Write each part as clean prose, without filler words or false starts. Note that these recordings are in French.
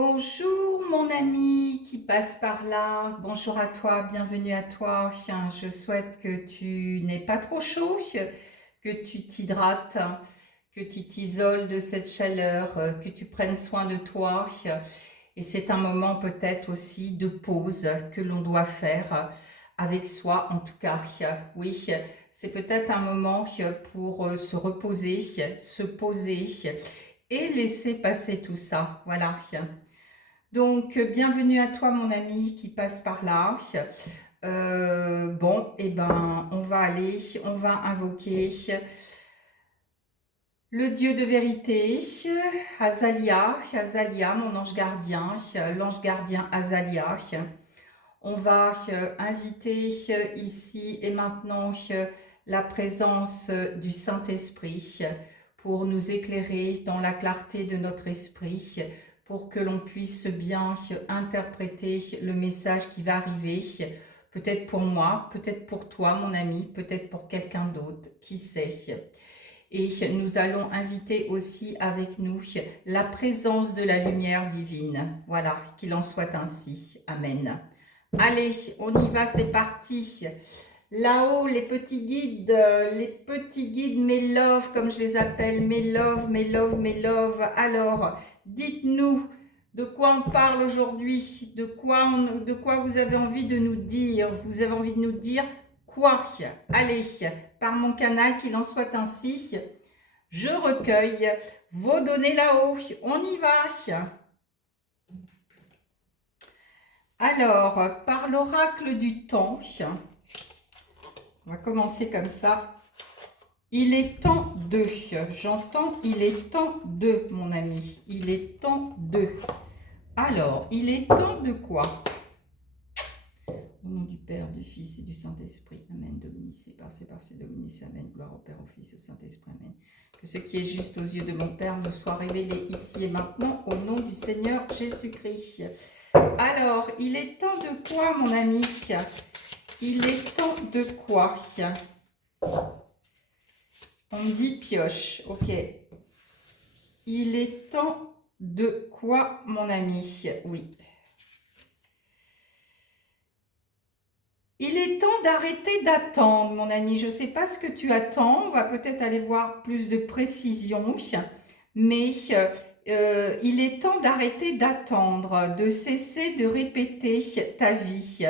Bonjour mon ami qui passe par là, bonjour à toi, bienvenue à toi. Je souhaite que tu n'aies pas trop chaud, que tu t'hydrates, que tu t'isoles de cette chaleur, que tu prennes soin de toi. Et c'est un moment peut-être aussi de pause que l'on doit faire avec soi en tout cas. Oui, c'est peut-être un moment pour se reposer, se poser et laisser passer tout ça. Voilà. Donc, bienvenue à toi, mon ami qui passe par là. Bon, eh ben, on va invoquer le Dieu de vérité, Azalia, mon l'ange gardien Azalia. On va inviter ici et maintenant la présence du Saint-Esprit pour nous éclairer dans la clarté de notre esprit, pour que l'on puisse bien interpréter le message qui va arriver, peut-être pour moi, peut-être pour toi, mon ami, peut-être pour quelqu'un d'autre, qui sait. Et nous allons inviter aussi avec nous la présence de la lumière divine. Voilà, qu'il en soit ainsi. Amen. Allez, on y va, c'est parti. Là-haut, les petits guides, mes loves, comme je les appelle, mes loves, mes loves, mes loves. Alors, dites-nous de quoi on parle aujourd'hui, de quoi vous avez envie de nous dire. Vous avez envie de nous dire quoi? Allez, par mon canal, qu'il en soit ainsi. Je recueille vos données là-haut. On y va. Alors, par l'oracle du temps, on va commencer comme ça. Il est temps de, j'entends, il est temps de, mon ami, il est temps de. Alors, il est temps de quoi? Au nom du Père, du Fils et du Saint-Esprit. Amen. Domini, c'est Domini, Amen. Gloire au Père, au Fils et au Saint-Esprit. Amen. Que ce qui est juste aux yeux de mon Père me soit révélé ici et maintenant, au nom du Seigneur Jésus-Christ. Alors, il est temps de quoi, mon ami? Il est temps de quoi? On me dit pioche, ok. Il est temps de quoi, mon ami? Oui. Il est temps d'arrêter d'attendre, mon ami. Je ne sais pas ce que tu attends. On va peut-être aller voir plus de précision. Mais il est temps d'arrêter d'attendre, de cesser de répéter ta vie.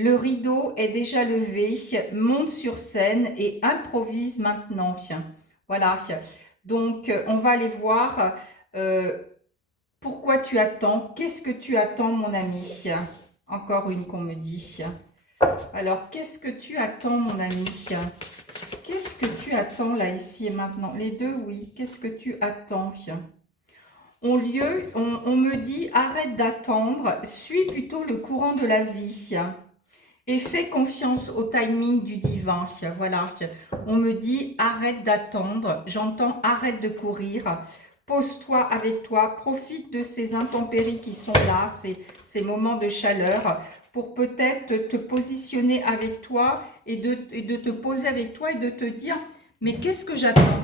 Le rideau est déjà levé, monte sur scène et improvise maintenant. Voilà. Donc, on va aller voir pourquoi tu attends. Qu'est-ce que tu attends, mon ami? Encore une qu'on me dit. Alors, qu'est-ce que tu attends, mon ami? Qu'est-ce que tu attends là, ici et maintenant? Les deux, oui. Qu'est-ce que tu attends? On me dit, arrête d'attendre, suis plutôt le courant de la vie et fais confiance au timing du divin. Voilà, on me dit, arrête d'attendre, j'entends, arrête de courir, pose-toi avec toi, profite de ces intempéries qui sont là, ces moments de chaleur, pour peut-être te positionner avec toi et de te poser avec toi et de te dire, mais qu'est-ce que j'attends?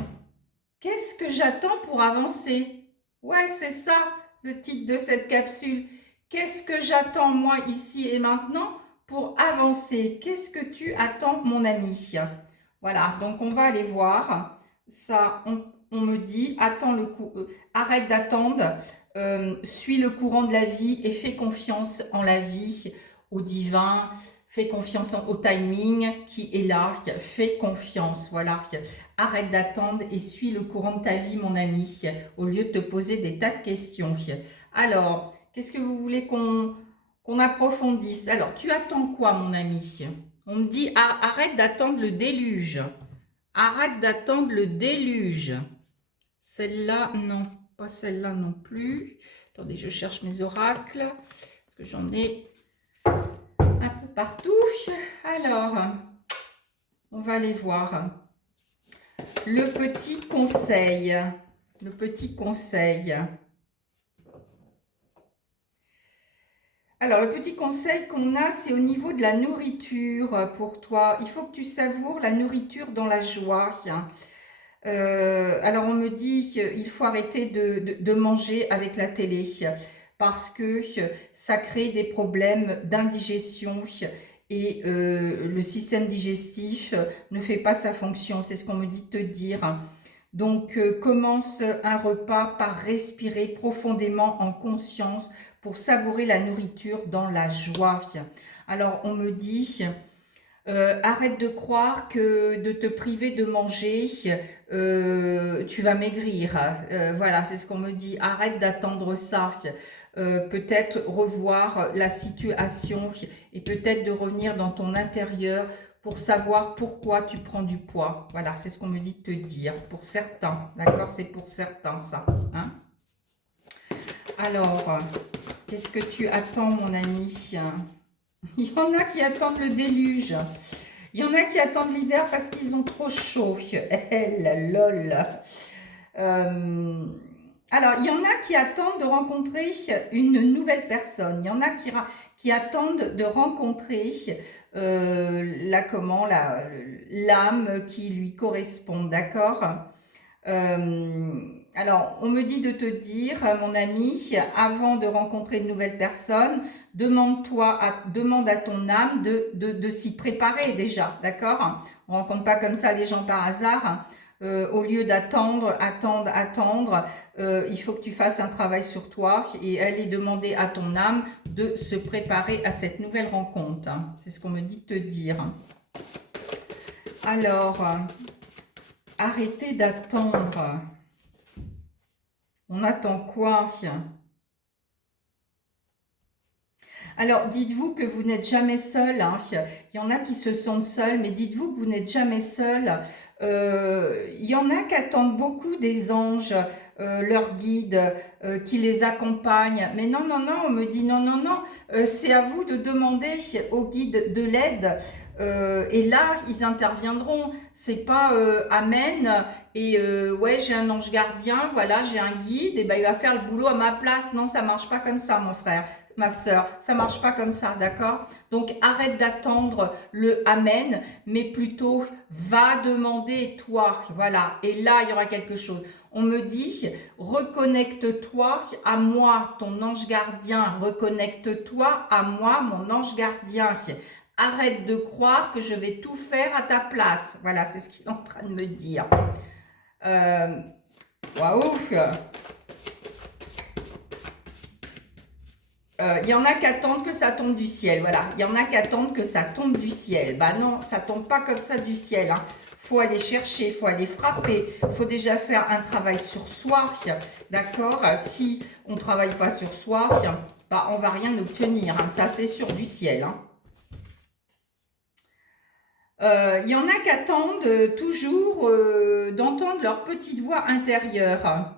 Qu'est-ce que j'attends pour avancer? Ouais, c'est ça le titre de cette capsule. Qu'est-ce que j'attends moi ici et maintenant pour avancer? Qu'est-ce que tu attends, mon ami? Voilà, donc on va aller voir. Ça, on me dit, arrête d'attendre, suis le courant de la vie et fais confiance en la vie, au divin, fais confiance au timing qui est là, fais confiance, voilà. Arrête d'attendre et suis le courant de ta vie, mon ami, au lieu de te poser des tas de questions. Alors, qu'est-ce que vous voulez qu'on approfondisse? Alors, tu attends quoi, mon ami? On me dit, arrête d'attendre le déluge. Arrête d'attendre le déluge. Celle-là, non. Pas celle-là non plus. Attendez, je cherche mes oracles, parce que j'en ai un peu partout. Alors, on va aller voir. Le petit conseil. Le petit conseil. Alors, le petit conseil qu'on a, c'est au niveau de la nourriture pour toi. Il faut que tu savoures la nourriture dans la joie. Alors, on me dit qu'il faut arrêter de manger avec la télé. parce que ça crée des problèmes d'indigestion et le système digestif ne fait pas sa fonction, c'est ce qu'on me dit de te dire. Donc, commence un repas par respirer profondément en conscience pour savourer la nourriture dans la joie. Alors, on me dit, arrête de croire que de te priver de manger, tu vas maigrir. Voilà, c'est ce qu'on me dit. Arrête d'attendre ça. Peut-être revoir la situation et peut-être de revenir dans ton intérieur pour savoir pourquoi tu prends du poids. Voilà, c'est ce qu'on me dit de te dire. Pour certains, d'accord? C'est pour certains, ça. Hein? Alors, qu'est-ce que tu attends, mon ami? Il y en a qui attendent le déluge. Il y en a qui attendent l'hiver parce qu'ils ont trop chaud. Lol. Alors, il y en a qui attendent de rencontrer une nouvelle personne. Il y en a qui attendent de rencontrer l'âme qui lui correspond, d'accord? Alors, on me dit de te dire, mon ami, avant de rencontrer une nouvelle personne, demande à ton âme de s'y préparer déjà, d'accord? On ne rencontre pas comme ça les gens par hasard. Au lieu attendre, il faut que tu fasses un travail sur toi et aller demander à ton âme de se préparer à cette nouvelle rencontre. C'est ce qu'on me dit de te dire. Alors, arrêtez d'attendre. On attend quoi? Alors, dites-vous que vous n'êtes jamais seul. Hein. Il y en a qui se sentent seuls, mais dites-vous que vous n'êtes jamais seul. Il y en a qui attendent beaucoup des anges, leurs guides, qui les accompagnent. Mais non, non, non, on me dit non, non, non. C'est à vous de demander aux guides de l'aide. Et là, ils interviendront. C'est pas amen. Et ouais, j'ai un ange gardien, voilà, j'ai un guide, et ben il va faire le boulot à ma place. Non, ça marche pas comme ça, mon frère, ma soeur, ça marche pas comme ça, d'accord? Donc arrête d'attendre le amen, mais plutôt va demander toi, voilà. Et là, il y aura quelque chose. On me dit, reconnecte-toi à moi, ton ange gardien, reconnecte-toi à moi, mon ange gardien. Arrête de croire que je vais tout faire à ta place. Voilà, c'est ce qu'il est en train de me dire. Waouh! Il y en a qui attendent que ça tombe du ciel, voilà. Il y en a qui attendent que ça tombe du ciel. Bah non, ça tombe pas comme ça du ciel. Hein. Faut aller chercher, faut aller frapper. Faut déjà faire un travail sur soi, d'accord? Si on travaille pas sur soi, bah on va rien obtenir. Hein. Ça c'est sûr du ciel. Hein. Il y en a qui attendent toujours d'entendre leur petite voix intérieure.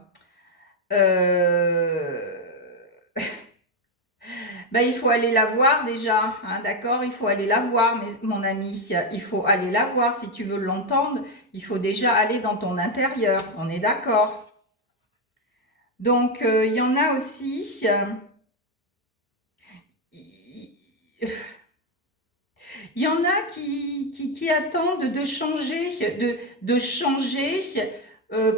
Ben, il faut aller la voir déjà, hein, d'accord? Il faut aller la voir, mon ami. Il faut aller la voir. Si tu veux l'entendre, il faut déjà aller dans ton intérieur. On est d'accord? Donc, il y en a aussi... Il y en a qui attendent de changer, de changer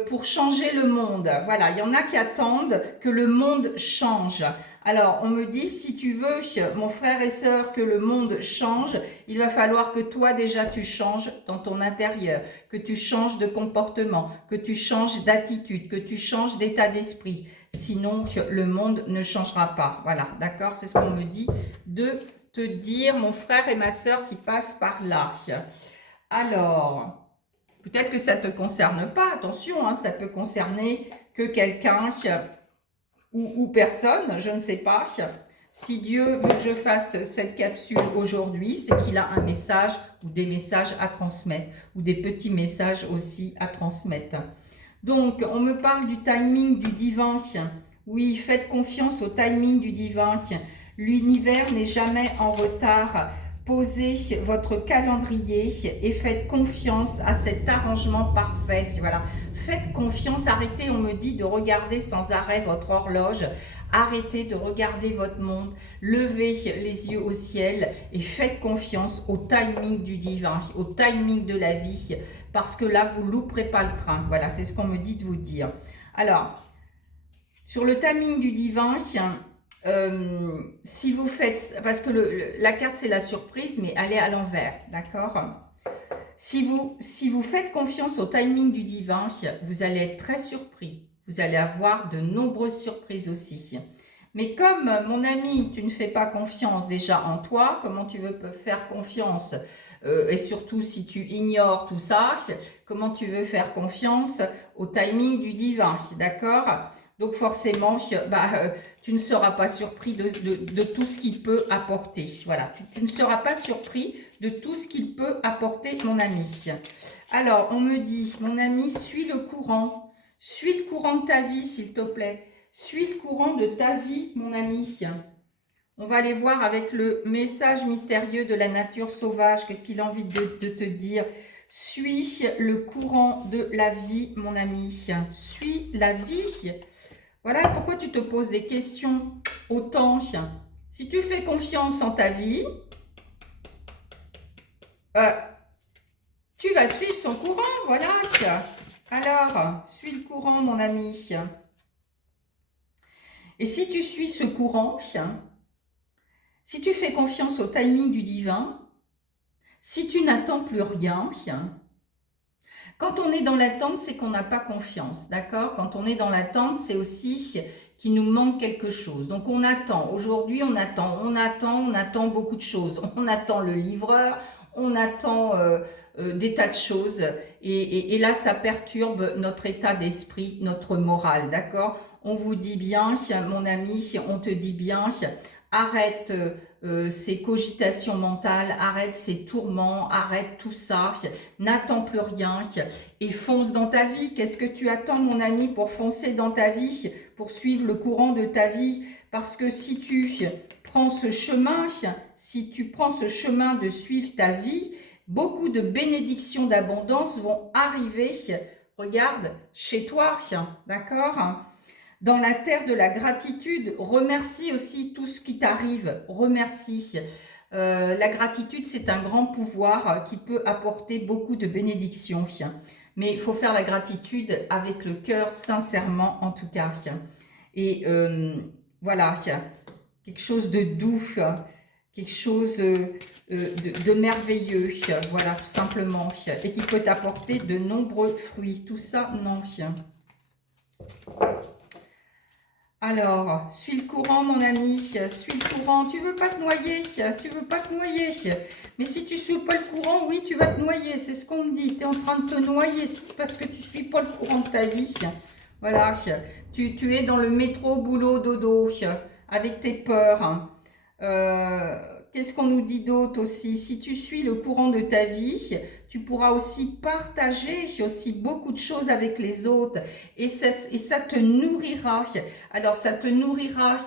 pour changer le monde. Voilà, il y en a qui attendent que le monde change. Alors, on me dit, si tu veux, mon frère et sœur, que le monde change, il va falloir que toi déjà tu changes dans ton intérieur, que tu changes de comportement, que tu changes d'attitude, que tu changes d'état d'esprit. Sinon, le monde ne changera pas. Voilà, d'accord? C'est ce qu'on me dit de te dire, mon frère et ma sœur qui passent par là. Alors, peut-être que ça ne te concerne pas, attention, hein, ça peut concerner que quelqu'un ou personne, je ne sais pas. Si Dieu veut que je fasse cette capsule aujourd'hui, c'est qu'il a un message ou des messages à transmettre, ou des petits messages aussi à transmettre. Donc, on me parle du timing du divin. Oui, faites confiance au timing du divin. L'univers n'est jamais en retard. Posez votre calendrier et faites confiance à cet arrangement parfait. Voilà. Faites confiance, arrêtez, on me dit, de regarder sans arrêt votre horloge. Arrêtez de regarder votre monde, levez les yeux au ciel et faites confiance au timing du divin, au timing de la vie, parce que là, vous ne louperez pas le train. Voilà, c'est ce qu'on me dit de vous dire. Alors, sur le timing du divin, Si vous faites, parce que la carte c'est la surprise, mais elle est à l'envers, d'accord? Si vous faites confiance au timing du divin, vous allez être très surpris. Vous allez avoir de nombreuses surprises aussi. Mais comme, mon ami, tu ne fais pas confiance déjà en toi, comment tu veux faire confiance et surtout si tu ignores tout ça, comment tu veux faire confiance au timing du divin, d'accord? Donc forcément, tu ne seras pas surpris de tout ce qu'il peut apporter. Voilà, tu ne seras pas surpris de tout ce qu'il peut apporter, mon ami. Alors, on me dit, mon ami, suis le courant. Suis le courant de ta vie, s'il te plaît. Suis le courant de ta vie, mon ami. On va aller voir avec le message mystérieux de la nature sauvage. Qu'est-ce qu'il a envie de te dire? Suis le courant de la vie, mon ami. Suis la vie. Voilà pourquoi tu te poses des questions autant. Si tu fais confiance en ta vie, tu vas suivre son courant, voilà. Alors, suis le courant, mon ami. Et si tu suis ce courant, si tu fais confiance au timing du divin, si tu n'attends plus rien, quand on est dans l'attente, c'est qu'on n'a pas confiance, d'accord? Quand on est dans l'attente, c'est aussi qu'il nous manque quelque chose. Donc on attend, aujourd'hui on attend beaucoup de choses. On attend le livreur, on attend des tas de choses. Et là, ça perturbe notre état d'esprit, notre morale, d'accord? On vous dit bien, mon ami, on te dit bien, arrête ces cogitations mentales, arrête ces tourments, arrête tout ça, n'attends plus rien et fonce dans ta vie. Qu'est-ce que tu attends, mon ami, pour foncer dans ta vie, pour suivre le courant de ta vie? Parce que si tu prends ce chemin, de suivre ta vie, beaucoup de bénédictions d'abondance vont arriver, regarde, chez toi, d'accord? Dans la terre de la gratitude, remercie aussi tout ce qui t'arrive, remercie. La gratitude, c'est un grand pouvoir qui peut apporter beaucoup de bénédictions. Mais il faut faire la gratitude avec le cœur, sincèrement en tout cas. Et voilà, quelque chose de doux, quelque chose de merveilleux, voilà, tout simplement. Et qui peut apporter de nombreux fruits. Tout ça, non. Alors, suis le courant, mon ami, suis le courant. Tu veux pas te noyer, tu veux pas te noyer. Mais si tu suis pas le courant, oui, tu vas te noyer, c'est ce qu'on me dit. Tu es en train de te noyer parce que tu suis pas le courant de ta vie. Voilà, tu es dans le métro, boulot, dodo, avec tes peurs. Qu'est-ce qu'on nous dit d'autre aussi? Si tu suis le courant de ta vie, tu pourras aussi partager aussi beaucoup de choses avec les autres et ça te nourrira. Alors ça te nourrira,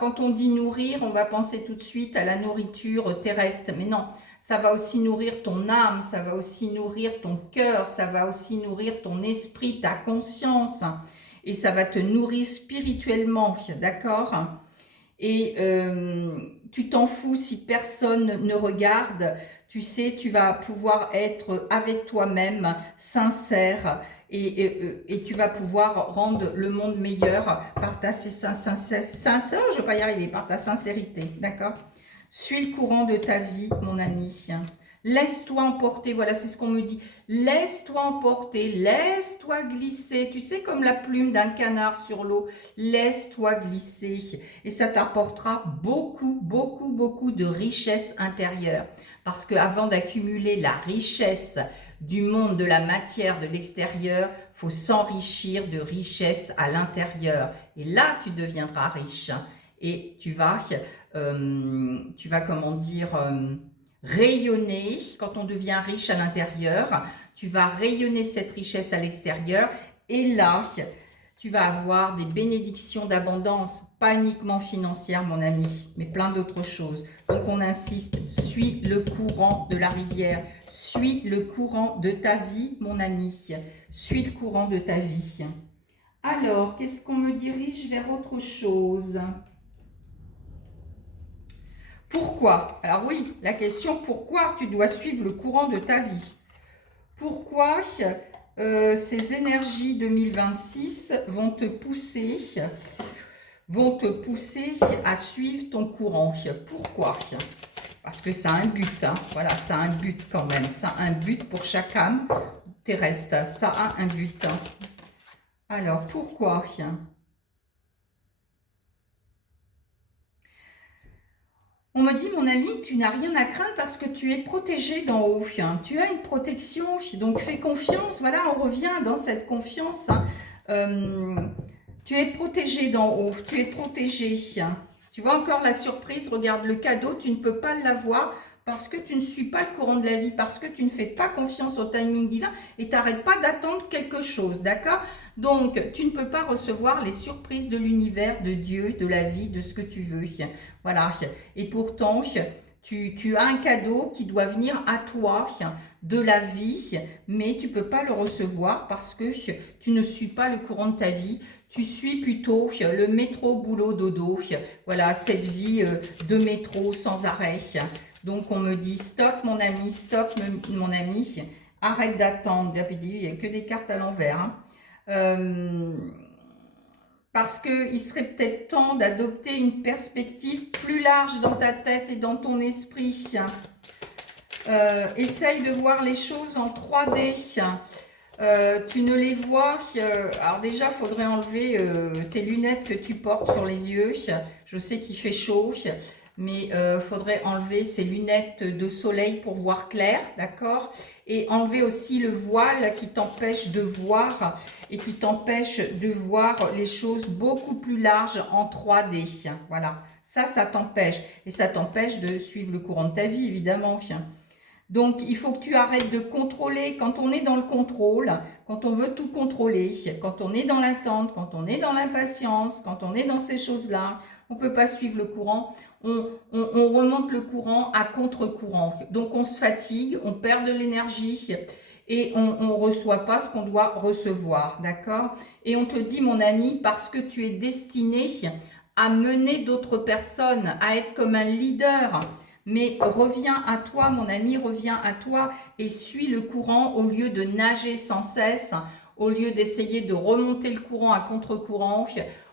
quand on dit nourrir, on va penser tout de suite à la nourriture terrestre, mais non, ça va aussi nourrir ton âme, ça va aussi nourrir ton cœur, ça va aussi nourrir ton esprit, ta conscience, et ça va te nourrir spirituellement, d'accord? Et tu t'en fous si personne ne regarde, tu sais, tu vas pouvoir être avec toi-même, sincère, et tu vas pouvoir rendre le monde meilleur par ta sincère, je vais pas y arriver, par ta sincérité, d'accord? Suis le courant de ta vie, mon ami. Laisse-toi emporter, voilà, c'est ce qu'on me dit. Laisse-toi emporter, laisse-toi glisser. Tu sais, comme la plume d'un canard sur l'eau, laisse-toi glisser. Et ça t'apportera beaucoup, beaucoup, beaucoup de richesse intérieure. Parce qu'avant d'accumuler la richesse du monde, de la matière, de l'extérieur, il faut s'enrichir de richesse à l'intérieur. Et là, tu deviendras riche. Et tu vas comment dire, rayonner. Quand on devient riche à l'intérieur, tu vas rayonner cette richesse à l'extérieur. Et là, tu vas avoir des bénédictions d'abondance, pas uniquement financières, mon ami, mais plein d'autres choses. Donc, on insiste, suis le courant de la rivière, suis le courant de ta vie, mon ami, suis le courant de ta vie. Alors, qu'est-ce qu'on me dirige vers autre chose? Pourquoi? Alors oui, la question pourquoi tu dois suivre le courant de ta vie? Pourquoi ces énergies 2026 vont te pousser vont te pousser à suivre ton courant. Pourquoi? Parce que ça a un but, hein. Voilà, ça a un but quand même. Ça a un but pour chaque âme terrestre. Ça a un but. Alors, pourquoi? On me dit, mon ami, tu n'as rien à craindre parce que tu es protégé d'en haut. Tu as une protection, donc fais confiance. Voilà, on revient dans cette confiance. Tu es protégé d'en haut, tu es protégé. Tu vois encore la surprise, regarde le cadeau, tu ne peux pas l'avoir parce que tu ne suis pas le courant de la vie, parce que tu ne fais pas confiance au timing divin et tu n'arrêtes pas d'attendre quelque chose, d'accord? Donc, tu ne peux pas recevoir les surprises de l'univers, de Dieu, de la vie, de ce que tu veux. Voilà. Et pourtant, tu as un cadeau qui doit venir à toi de la vie, mais tu ne peux pas le recevoir parce que tu ne suis pas le courant de ta vie. Tu suis plutôt le métro, boulot, dodo. Voilà, cette vie de métro sans arrêt. Donc, on me dit, stop mon ami, stop mon ami. Arrête d'attendre. Il n'y a que des cartes à l'envers. Parce qu'il serait peut-être temps d'adopter une perspective plus large dans ta tête et dans ton esprit. Essaye de voir les choses en 3D. Tu ne les vois. Alors déjà, il faudrait enlever tes lunettes que tu portes sur les yeux. Je sais qu'il fait chaud, mais il faudrait enlever ces lunettes de soleil pour voir clair, d'accord? Et enlever aussi le voile qui t'empêche de voir et qui t'empêche de voir les choses beaucoup plus larges en 3D. Voilà, ça t'empêche. Et ça t'empêche de suivre le courant de ta vie, évidemment. Donc, il faut que tu arrêtes de contrôler. Quand on est dans le contrôle, quand on veut tout contrôler, quand on est dans l'attente, quand on est dans l'impatience, quand on est dans ces choses-là, on ne peut pas suivre le courant. On remonte le courant à contre-courant. Donc, on se fatigue, on perd de l'énergie et on ne reçoit pas ce qu'on doit recevoir, d'accord? Et on te dit, mon ami, parce que tu es destiné à mener d'autres personnes, à être comme un leader. Mais reviens à toi, mon ami, reviens à toi et suis le courant au lieu de nager sans cesse, au lieu d'essayer de remonter le courant à contre-courant,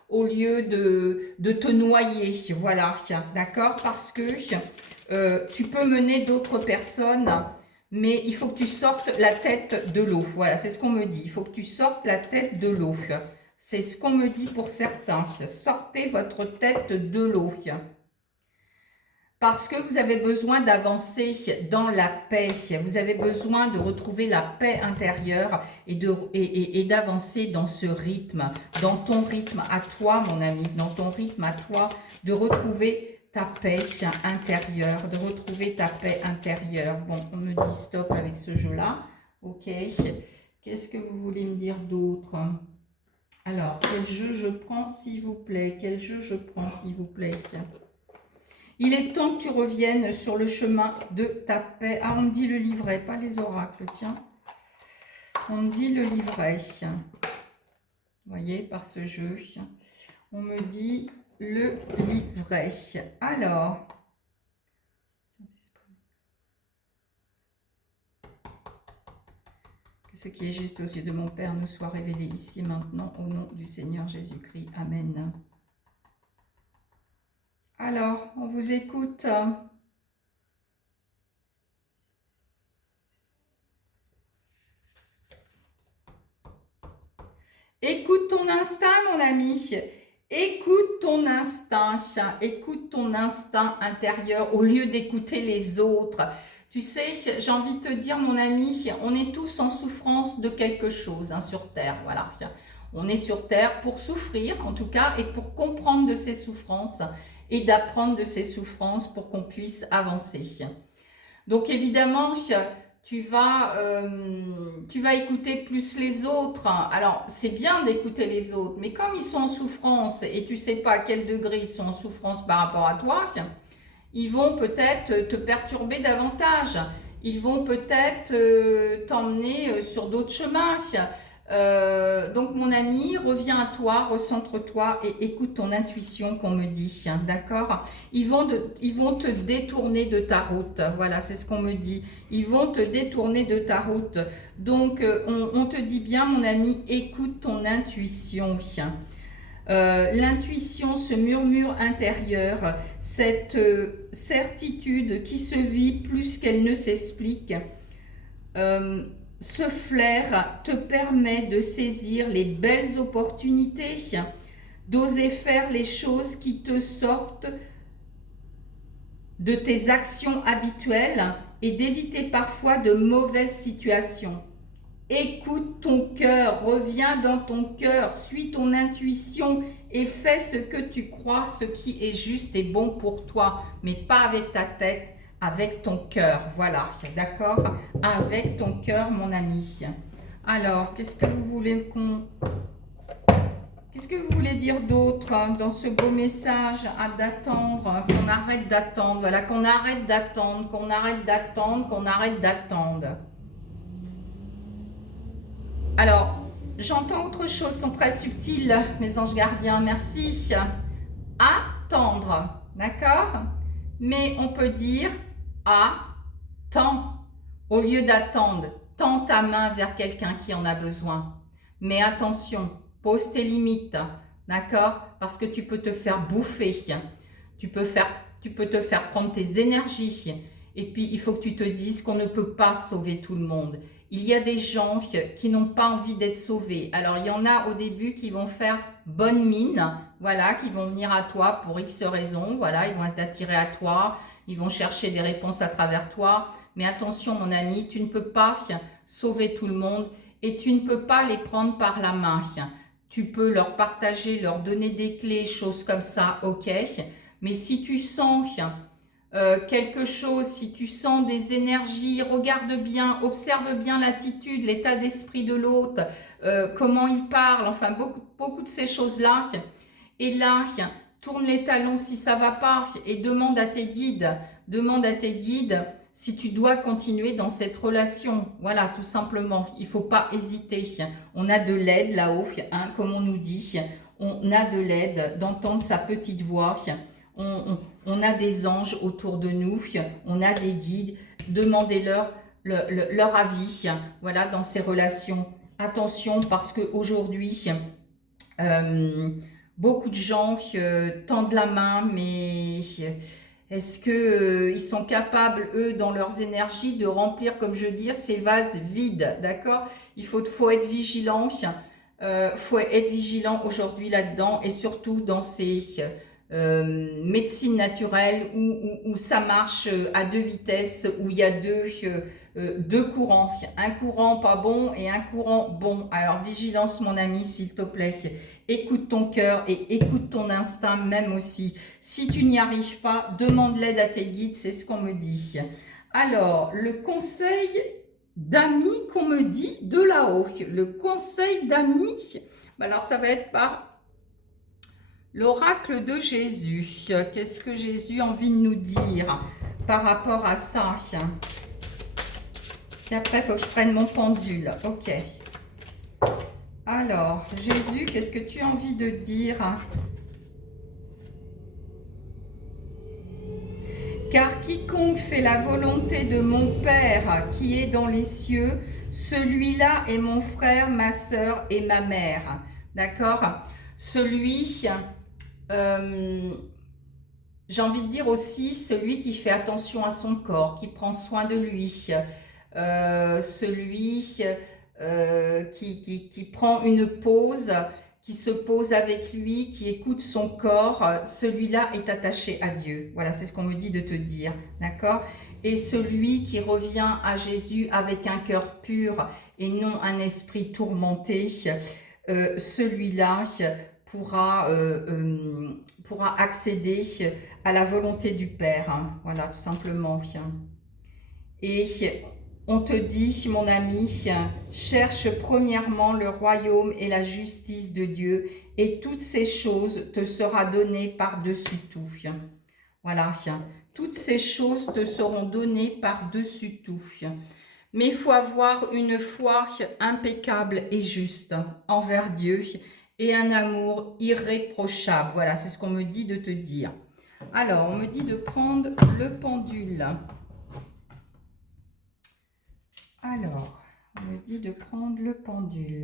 au lieu de te noyer. Voilà, d'accord? Parce que tu peux mener d'autres personnes, mais il faut que tu sortes la tête de l'eau. Voilà, c'est ce qu'on me dit. Il faut que tu sortes la tête de l'eau. C'est ce qu'on me dit pour certains. Sortez votre tête de l'eau. Parce que vous avez besoin d'avancer dans la paix. Vous avez besoin de retrouver la paix intérieure et d'avancer dans ce rythme, dans ton rythme à toi, mon ami, dans ton rythme à toi, de retrouver ta paix intérieure, de retrouver ta paix intérieure. Bon, on me dit stop avec ce jeu-là. Ok. Qu'est-ce que vous voulez me dire d'autre? Alors, quel jeu je prends, s'il vous plaît? Quel jeu je prends, s'il vous plaît? Il est temps que tu reviennes sur le chemin de ta paix. Ah, on me dit le livret, pas les oracles, tiens. On me dit le livret. Vous voyez, par ce jeu. On me dit le livret. Alors. Que ce qui est juste aux yeux de mon Père nous soit révélé ici maintenant, au nom du Seigneur Jésus-Christ. Amen. Alors, on vous écoute. Écoute ton instinct, mon ami. Écoute ton instinct. Écoute ton instinct intérieur au lieu d'écouter les autres. Tu sais, j'ai envie de te dire, mon ami, on est tous en souffrance de quelque chose sur Terre. Voilà. On est sur Terre pour souffrir, en tout cas, et pour comprendre de ces souffrances et d'apprendre de ces souffrances pour qu'on puisse avancer. Donc évidemment, tu vas écouter plus les autres. Alors, c'est bien d'écouter les autres, mais comme ils sont en souffrance et tu ne sais pas à quel degré ils sont en souffrance par rapport à toi, ils vont peut-être te perturber davantage. Ils vont peut-être t'emmener sur d'autres chemins. Donc mon ami, reviens à toi, recentre-toi et écoute ton intuition qu'on me dit, d'accord? Ils vont te détourner de ta route, voilà, c'est ce qu'on me dit. Ils vont te détourner de ta route. Donc on te dit bien, mon ami, écoute ton intuition. l'intuition, ce murmure intérieur, cette certitude qui se vit plus qu'elle ne s'explique, ce flair te permet de saisir les belles opportunités, d'oser faire les choses qui te sortent de tes actions habituelles et d'éviter parfois de mauvaises situations. Écoute ton cœur, reviens dans ton cœur, suis ton intuition et fais ce que tu crois, ce qui est juste et bon pour toi, mais pas avec ta tête, avec ton cœur. Voilà, d'accord? Avec ton cœur, mon ami. Alors, qu'est-ce que vous voulez Qu'est-ce que vous voulez dire d'autre dans ce beau message d'attendre, qu'on arrête d'attendre, voilà, qu'on arrête d'attendre, qu'on arrête d'attendre, qu'on arrête d'attendre. Alors, j'entends autre chose, sont très subtils, mes anges gardiens, merci. Attendre, d'accord? Mais on peut dire attends, au lieu d'attendre, tends ta main vers quelqu'un qui en a besoin. Mais attention, pose tes limites, d'accord? Parce que tu peux te faire bouffer, tu peux te faire prendre tes énergies. Et puis, il faut que tu te dises qu'on ne peut pas sauver tout le monde. Il y a des gens qui n'ont pas envie d'être sauvés. Alors, il y en a au début qui vont faire bonne mine, voilà, qui vont venir à toi pour X raisons, voilà, ils vont être attirés à toi, ils vont chercher des réponses à travers toi. Mais attention, mon ami, tu ne peux pas sauver tout le monde et tu ne peux pas les prendre par la main. Tu peux leur partager, leur donner des clés, choses comme ça, ok. Mais si tu sens quelque chose, si tu sens des énergies, regarde bien, observe bien l'attitude, l'état d'esprit de l'autre, comment il parle, enfin beaucoup de ces choses-là. Et là, tourne les talons si ça va pas et demande à tes guides si tu dois continuer dans cette relation. Voilà, tout simplement, il ne faut pas hésiter. On a de l'aide là-haut, hein, comme on nous dit, on a de l'aide d'entendre sa petite voix. On a des anges autour de nous, on a des guides, demandez-leur leur avis, voilà, dans ces relations. Attention, parce qu'aujourd'hui, beaucoup de gens tendent la main, mais est-ce qu'ils sont capables, eux, dans leurs énergies, de remplir, comme je dis, ces vases vides, d'accord? Il faut être vigilant, faut être vigilant aujourd'hui là-dedans, et surtout dans ces médecine naturelle où ça marche à deux vitesses, où il y a deux courants, un courant pas bon et un courant bon. Alors vigilance mon ami, s'il te plaît, écoute ton cœur et écoute ton instinct même aussi. Si tu n'y arrives pas, demande l'aide à tes guides, c'est ce qu'on me dit. Alors, le conseil d'amis qu'on me dit de là-haut, le conseil d'amis, alors ça va être par l'oracle de Jésus. Qu'est-ce que Jésus a envie de nous dire par rapport à ça? Et après, il faut que je prenne mon pendule. Ok. Alors, Jésus, qu'est-ce que tu as envie de dire? Car quiconque fait la volonté de mon Père qui est dans les cieux, celui-là est mon frère, ma sœur et ma mère. D'accord? Celui... j'ai envie de dire aussi celui qui fait attention à son corps, qui prend soin de lui, celui qui prend une pause, qui se pose avec lui, qui écoute son corps, celui-là est attaché à Dieu. Voilà, c'est ce qu'on me dit de te dire, d'accord? Et celui qui revient à Jésus avec un cœur pur et non un esprit tourmenté, celui-là pourra accéder à la volonté du Père. Hein. Voilà, tout simplement. Et on te dit, mon ami, cherche premièrement le royaume et la justice de Dieu, et toutes ces choses te seront données par-dessus tout. Voilà, toutes ces choses te seront données par-dessus tout. Mais il faut avoir une foi impeccable et juste envers Dieu et un amour irréprochable. Voilà, c'est ce qu'on me dit de te dire. Alors, on me dit de prendre le pendule. Alors, on me dit de prendre le pendule.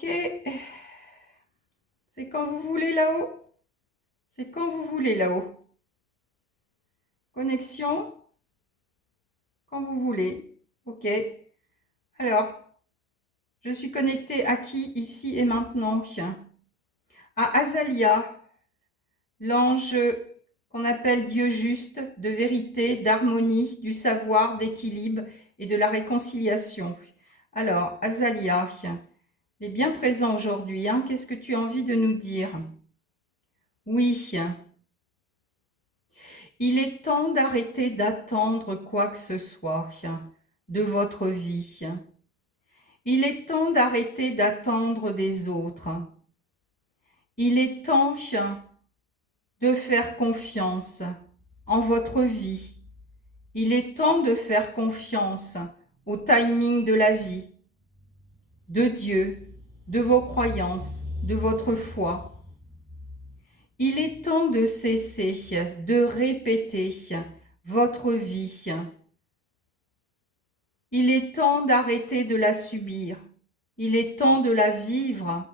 Ok. C'est quand vous voulez là-haut. C'est quand vous voulez là-haut. Connexion. Quand vous voulez. Ok. Alors, je suis connectée à qui ici et maintenant? À Azalia, l'ange qu'on appelle Dieu juste, de vérité, d'harmonie, du savoir, d'équilibre et de la réconciliation. Alors, Azalia, est bien présent aujourd'hui. Hein? Qu'est-ce que tu as envie de nous dire? Oui. Il est temps d'arrêter d'attendre quoi que ce soit de votre vie. Il est temps d'arrêter d'attendre des autres. Il est temps de faire confiance en votre vie. Il est temps de faire confiance au timing de la vie, de Dieu, de vos croyances, de votre foi. Il est temps de cesser de répéter votre vie. Il est temps d'arrêter de la subir. Il est temps de la vivre,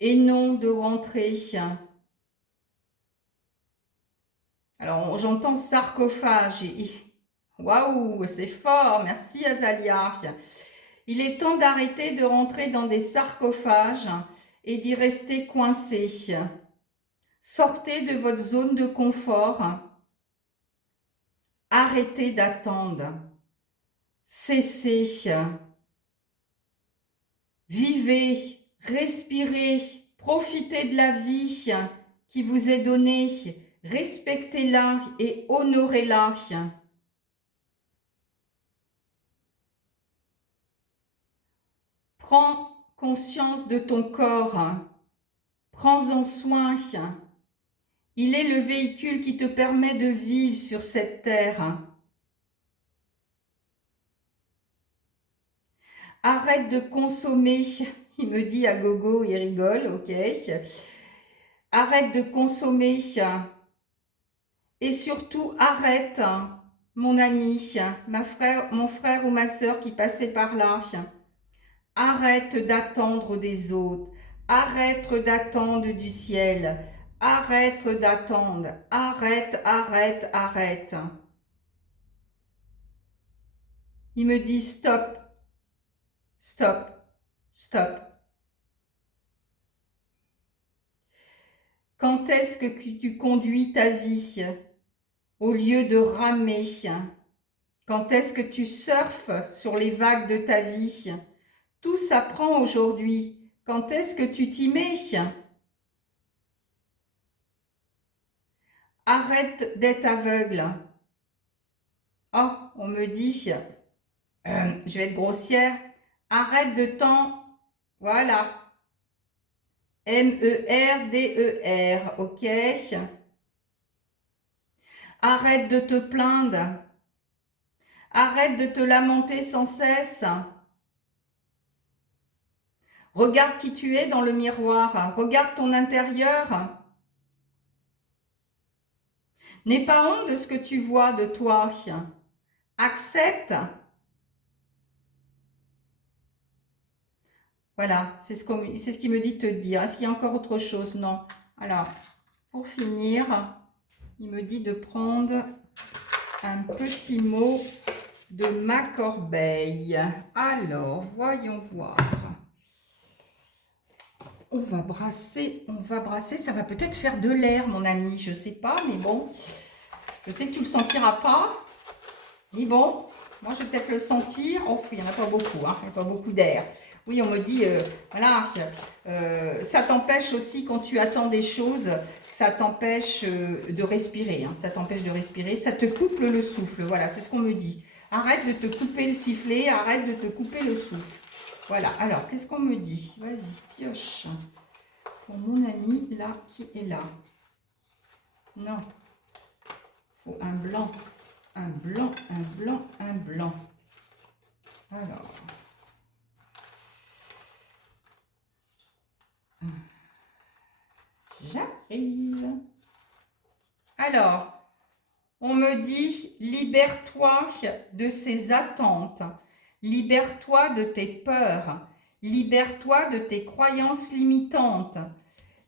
et non de rentrer. Alors, j'entends sarcophage. Waouh, c'est fort. Merci Azalia. Il est temps d'arrêter de rentrer dans des sarcophages et d'y rester coincé. Sortez de votre zone de confort. Arrêtez d'attendre. Cessez. Vivez, respirez, profitez de la vie qui vous est donnée. Respectez-la et honorez-la. Prends conscience de ton corps. Prends-en soin. Il est le véhicule qui te permet de vivre sur cette terre. Arrête de consommer. Il me dit à gogo, il rigole, ok. Arrête de consommer. Et surtout, arrête, mon ami, mon frère ou ma soeur qui passait par là. Arrête d'attendre des autres. Arrête d'attendre du ciel. Arrête d'attendre. Arrête, arrête, arrête. Il me dit stop. Stop. Stop. Quand est-ce que tu conduis ta vie au lieu de ramer? Quand est-ce que tu surfes sur les vagues de ta vie? Tout s'apprend aujourd'hui. Quand est-ce que tu t'y mets? Arrête d'être aveugle. Oh, on me dit, je vais être grossière, arrête de temps, voilà. M-E-R-D-E-R, ok? Arrête de te plaindre. Arrête de te lamenter sans cesse. Regarde qui tu es dans le miroir. Regarde ton intérieur. N'aie pas honte de ce que tu vois de toi. Accepte. Voilà, c'est ce qu'il me dit de te dire. Est-ce qu'il y a encore autre chose? Non. Alors, pour finir, il me dit de prendre un petit mot de ma corbeille. Alors, voyons voir. On va brasser. Ça va peut-être faire de l'air, mon ami. Je ne sais pas, mais bon. Je sais que tu ne le sentiras pas. Mais bon, moi, je vais peut-être le sentir. Oh, il n'y en a pas beaucoup. Hein. Il n'y a pas beaucoup d'air. Oui, on me dit, voilà, ça t'empêche aussi, quand tu attends des choses, ça t'empêche de respirer. Hein. Ça t'empêche de respirer. Ça te coupe le souffle. Voilà, c'est ce qu'on me dit. Arrête de te couper le sifflet. Arrête de te couper le souffle. Voilà, alors, qu'est-ce qu'on me dit? Vas-y, pioche. Pour mon ami, là, qui est là. Non. Il faut un blanc. Un blanc, un blanc, un blanc. Alors. J'arrive. Alors, on me dit, libère-toi de ces attentes. Libère-toi de tes peurs. Libère-toi de tes croyances limitantes.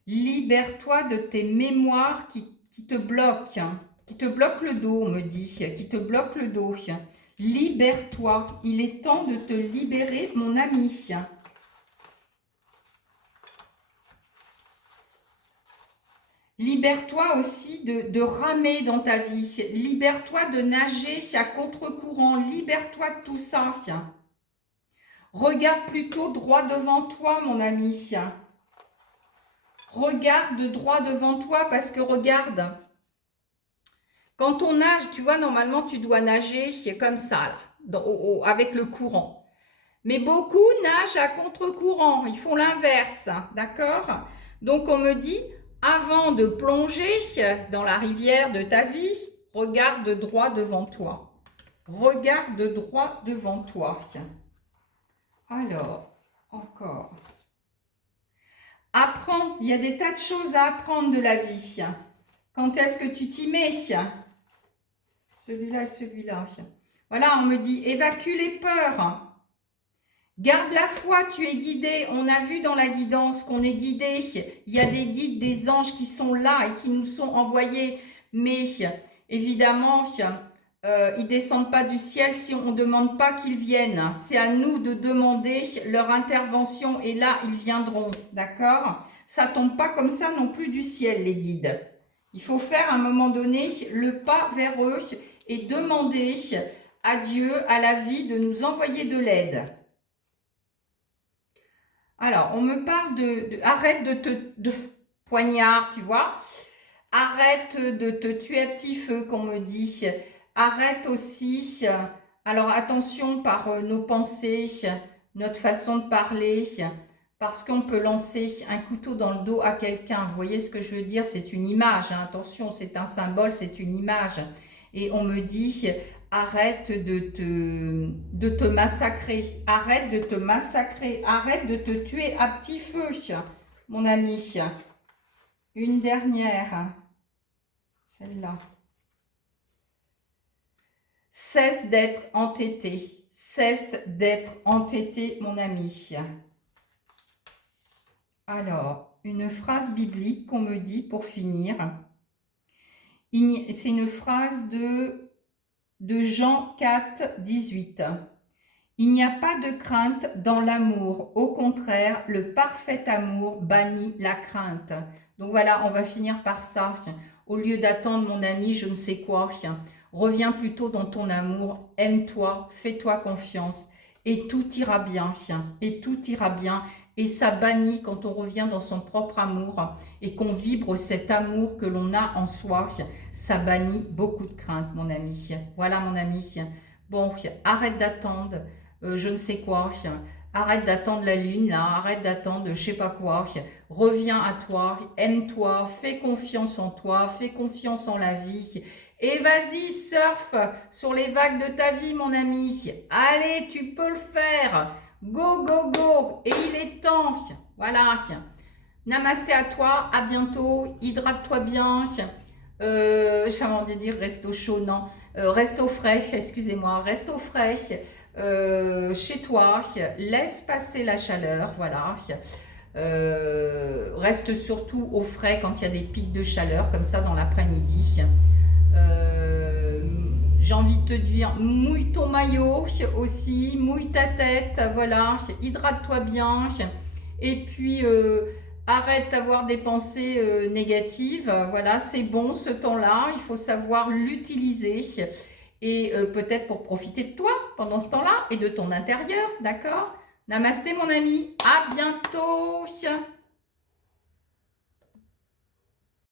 Libère-toi de tes mémoires qui te bloquent. Qui te bloquent le dos, on me dit. Qui te bloquent le dos. Libère-toi. Il est temps de te libérer, mon ami. Libère-toi aussi de ramer dans ta vie. Libère-toi de nager à contre-courant. Libère-toi de tout ça. Regarde plutôt droit devant toi, mon ami. Regarde droit devant toi parce que regarde, quand on nage, tu vois, normalement, tu dois nager comme ça, là, avec le courant. Mais beaucoup nagent à contre-courant. Ils font l'inverse, d'accord? Donc, on me dit, avant de plonger dans la rivière de ta vie, regarde droit devant toi. Regarde droit devant toi. Alors, encore. Apprends. Il y a des tas de choses à apprendre de la vie. Quand est-ce que tu t'y mets? Celui-là et celui-là. Voilà, on me dit, évacue les peurs. Garde la foi, tu es guidé. On a vu dans la guidance qu'on est guidé. Il y a des guides, des anges qui sont là et qui nous sont envoyés. Mais évidemment, ils ne descendent pas du ciel si on ne demande pas qu'ils viennent. C'est à nous de demander leur intervention et là, ils viendront. D'accord? Ça ne tombe pas comme ça non plus du ciel, les guides. Il faut faire à un moment donné le pas vers eux et demander à Dieu, à la vie, de nous envoyer de l'aide. Alors, on me parle arrête de poignard, tu vois. Arrête de te tuer à petit feu, qu'on me dit. Arrête aussi. Alors, attention par nos pensées, notre façon de parler, parce qu'on peut lancer un couteau dans le dos à quelqu'un. Vous voyez ce que je veux dire? C'est une image. Hein. Attention, c'est un symbole, c'est une image. Et on me dit... Arrête de te massacrer. Arrête de te massacrer. Arrête de te tuer à petit feu, mon ami. Une dernière. Celle-là. Cesse d'être entêté. Cesse d'être entêté, mon ami. Alors, une phrase biblique qu'on me dit pour finir. C'est une phrase de Jean 4, 18. Il n'y a pas de crainte dans l'amour. Au contraire, le parfait amour bannit la crainte. Donc voilà, on va finir par ça. Au lieu d'attendre, mon ami, je ne sais quoi, reviens plutôt dans ton amour. Aime-toi, fais-toi confiance. Et tout ira bien. Et tout ira bien. Et ça bannit quand on revient dans son propre amour et qu'on vibre cet amour que l'on a en soi. Ça bannit beaucoup de crainte, mon ami. Voilà, mon ami. Bon, arrête d'attendre je ne sais quoi. Arrête d'attendre la lune, là. Arrête d'attendre je sais pas quoi. Reviens à toi, aime-toi, fais confiance en toi, fais confiance en la vie. Et vas-y, surfe sur les vagues de ta vie, mon ami. Allez, tu peux le faire. Go, go, go. Et il est temps. Voilà. Namasté à toi. À bientôt. Hydrate-toi bien. J'ai envie de dire reste au chaud, non. Reste au frais, excusez-moi. Reste au frais. Chez toi. Laisse passer la chaleur. Voilà. Reste surtout au frais quand il y a des pics de chaleur, comme ça dans l'après-midi. J'ai envie de te dire, mouille ton maillot aussi, mouille ta tête, voilà, hydrate-toi bien. Et puis, arrête d'avoir des pensées négatives. Voilà, c'est bon ce temps-là, il faut savoir l'utiliser. Et peut-être pour profiter de toi pendant ce temps-là et de ton intérieur, d'accord? Namasté mon ami, à bientôt.